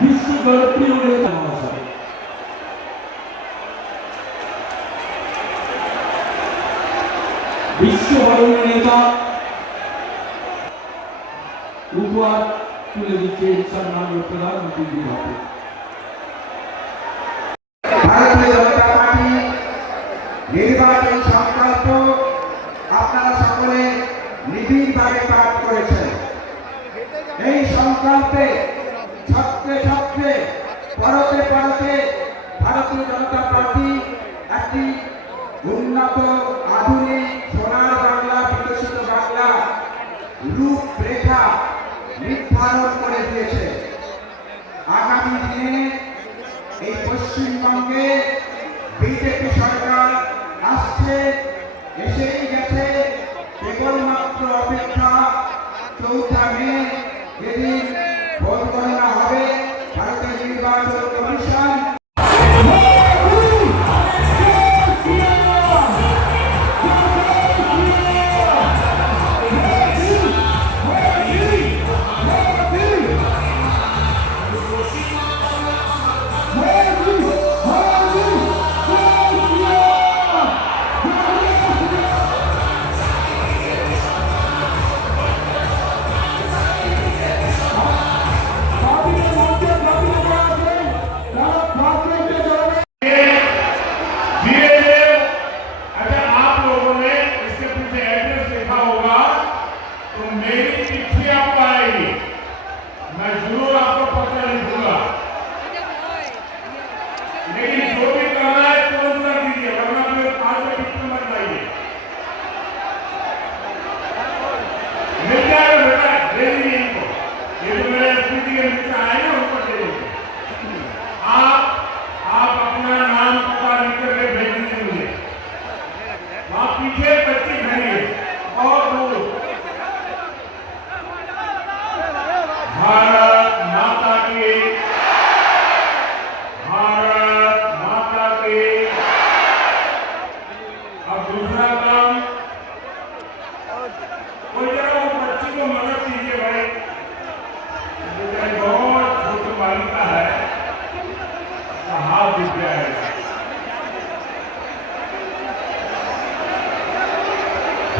বিশ্ব জনপ্রিয় নেতা মহাশয়, বিশ্ববরণ্য নেতা উপহার তুলে দিচ্ছে সম্মানীয় প্রধানমন্ত্রীর হাতে। ভারতীয় জনতা পার্টি নির্বাচন সংকল্প আপনারা সকলে নিবিড়ভাবে পাঠ করেছেন। এই সংকল্পে ছত্রে ছত্রে পরতে পরতে ভারতীয় জনতা পার্টি একটি উন্নত আধুনিক সোনার বাংলা, বিকশিত বাংলা রূপরেখা নির্ধারণ করে দিয়েছে। আগামী দিনে এই পশ্চিমবঙ্গে বিজেপি সরকার আসছে, এসেই গেছে, কেবলমাত্র অপেক্ষা 4 মে যেদিন ভোট গণনা হবে। ভারতের নির্বাচন কমিশন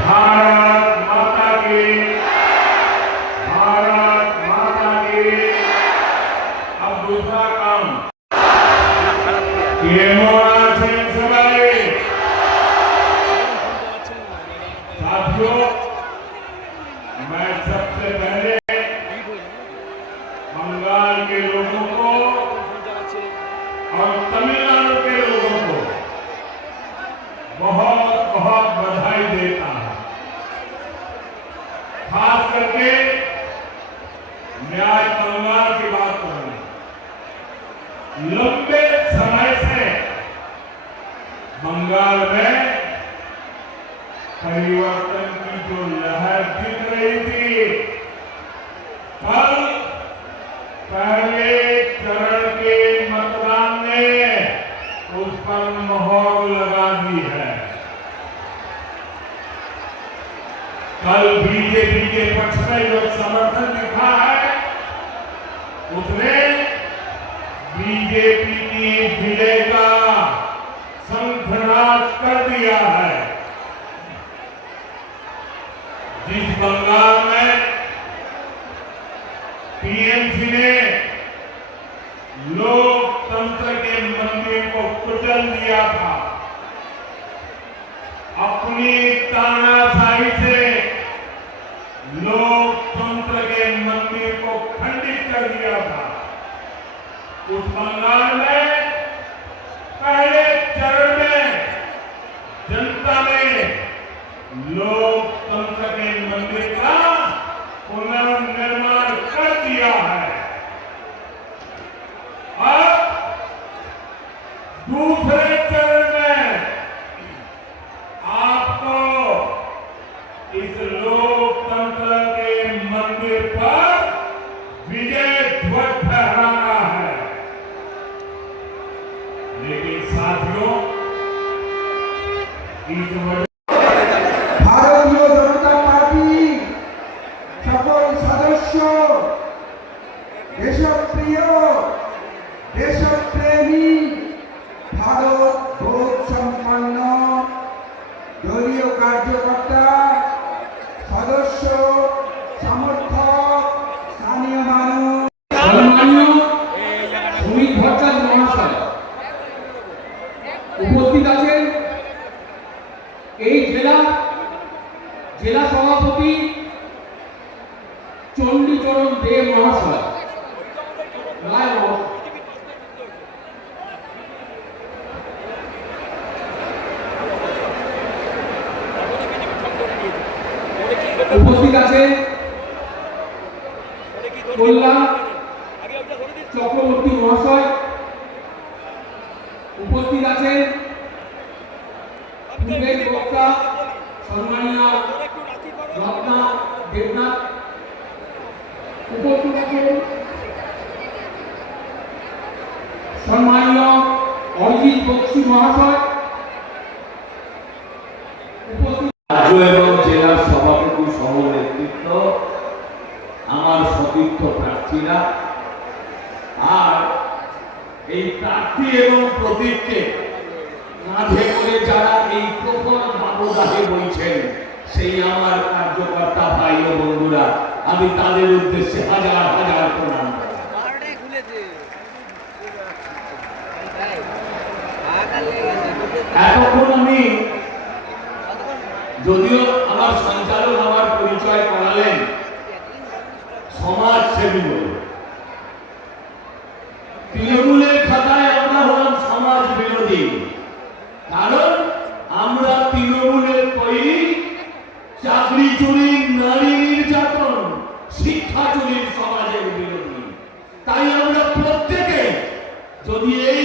भारत माता की, भारत माता की। अब दूसरा काम ये साथियों, मैं सबसे पहले बंगाल के लोगों को और तमिलनाडु के लोगों को बहुत बहुत बधाई देता हूं। खास करके न्याय बंगाल की बात करूंगा। लंबे समय से बंगाल में परिवर्तन की जो लहर दिख रही थी, कल पहले चरण के मतदान ने उस पर मोहर लगा दी है। कल बीजेपी के पक्ष में जो समर्थन दिखा है, उसने बीजेपी की विजय का शंखनाद कर दिया है। जिस बंगाल में टीएमसी ने लोकतंत्र के मंदिर को कुचल दिया था, अपनी तानाशाही से लोकतंत्र के मंदिर को खंडित कर दिया था, उस बंगाल में पहले चरण में जनता ने लोकतंत्र के मंदिर का पुनर्निर्माण कर दिया है। अब दूसरे चरण में आपको इस लोकतंत्र के मंदिर पर विजय ध्वज फहराना है। लेकिन साथियों, इस ভারতীয় জনতা পার্টি সকল সদস্য দেশপ্রিয় কল্যাণ চক্রবর্তী মহাশয় উপস্থিত আছেন। পূর্বের বক্তা সম্মানীয় রত্না দেবনাথ উপস্থিত আছেন। সম্মানীয় অরিজিৎ বক্সি মহাশয় উপস্থিত। রাজ্য এবং জেলার সভাপতি সহ নেতৃত্ব, আমার সতীর্থ প্রার্থীরা, আর এই প্রার্থী এবং প্রতীককে কাঁধে করে যারা এই প্রখর বাবুদাহে বইছেন, সেই আমার কার্যকর্তা ভাই ও বন্ধুরা, আমি তাদের উদ্দেশ্যে হাজার হাজার প্রণাম করি। এতক্ষণ আমি যদিও আমার সঞ্চালক আমার পরিচয় করালেন সমাজসেবী বলে, তৃণমূলের খাতায় আমরা হলাম সমাজ বিরোধী। কারণ আমরা তৃণমূলের তৈরি চাকরি চুরি, নারী নির্যাতন, শিক্ষা চুরির সমাজের বিরোধী। তাই আমরা প্রত্যেকে যদি এই